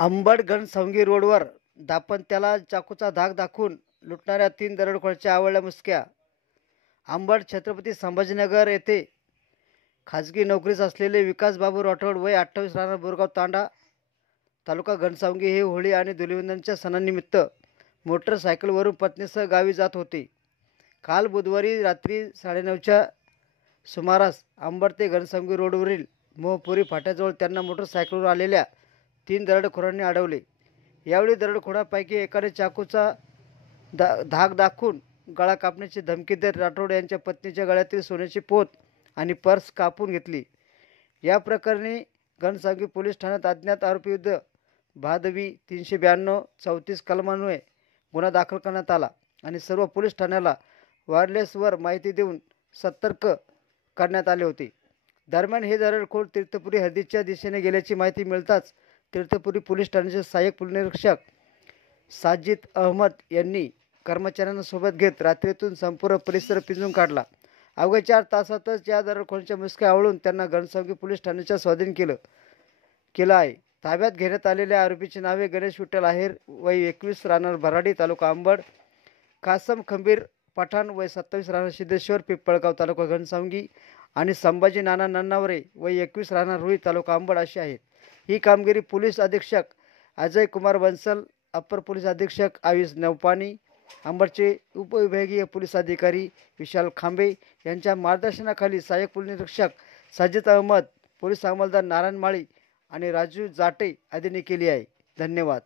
अंबड घनसावंगी रोडवर दाम्पत्याला चाकूचा धाक दाखवून लुटणाऱ्या 3 दरोडेखोरांच्या आवळल्या मुसक्या. अंबड छत्रपती संभाजीनगर येथे खाजगी नोकरीस असलेले विकास बाबू राठोड वय 28 राहणार बोरगाव तांडा तालुका घनसावंगी हे होळी आणि धुलिवंदनच्या सणानिमित्त मोटरसायकलवरून पत्नीसह गावी जात होते. काल बुधवारी रात्री 9:30च्या सुमारास अंबड ते घनसावंगी रोडवरील मोहपुरी फाट्याजवळ त्यांना मोटरसायकलवर आलेल्या 3 दरोडेखोरांनी अडवले. यावेळी दरोडेखोरांपैकी एकाने चाकूचा धाक दाखवून गळा कापण्याची धमकी देत राठोड यांच्या पत्नीच्या गळ्यातील सोन्याची पोत आणि पर्स कापून घेतली. या प्रकरणी घनसावंगी पोलीस ठाण्यात अज्ञात आरोपीविरुद्ध भादवी 392 34 कलमान्वये गुन्हा दाखल करण्यात आला आणि सर्व पोलीस ठाण्याला वायरलेसवर माहिती देऊन सतर्क करण्यात आले होते. दरम्यान हे दरोडेखोर तीर्थपुरी हद्दीच्या दिशेने गेल्याची माहिती मिळताच तीर्थपुरी पोलीस ठाण्याचे सहाय्यक पोलीस निरीक्षक साजिद अहमद यांनी कर्मचाऱ्यांना सोबत घेत रात्रीतून संपूर्ण परिसर पिंजून काढला. अवघ्या 4 तासातच या दरोडेखोरांच्या मुसक्या आवळून त्यांना घनसावंगी पोलीस ठाण्याच्या स्वाधीन केलं आहे. ताब्यात घेण्यात आलेल्या आरोपीची नावे गणेश विठ्ठल आहेर वय 21 राहणार भराडी तालुका अंबड, कासम खंबीर पठाण वय 27 राहणार सिद्धेश्वर पिंपळगाव तालुका घनसावंगी आणि संभाजी नाना नन्नावरे वय 21 राहणार रुई तालुका अंबड अशी आहेत. ही कामगिरी पोलीस अधीक्षक अजय कुमार बन्सल, अप्पर पोलीस अधीक्षक आयुष नवपानी, अंबडचे उपविभागीय पोलीस अधिकारी विशाल खांबे यांच्या मार्गदर्शनाखाली सहाय्यक पोलीस निरीक्षक साजिद अहमद, पोलीस अंमलदार नारायण माळी आणि राजू जाटे आदींनी केली आहे. धन्यवाद.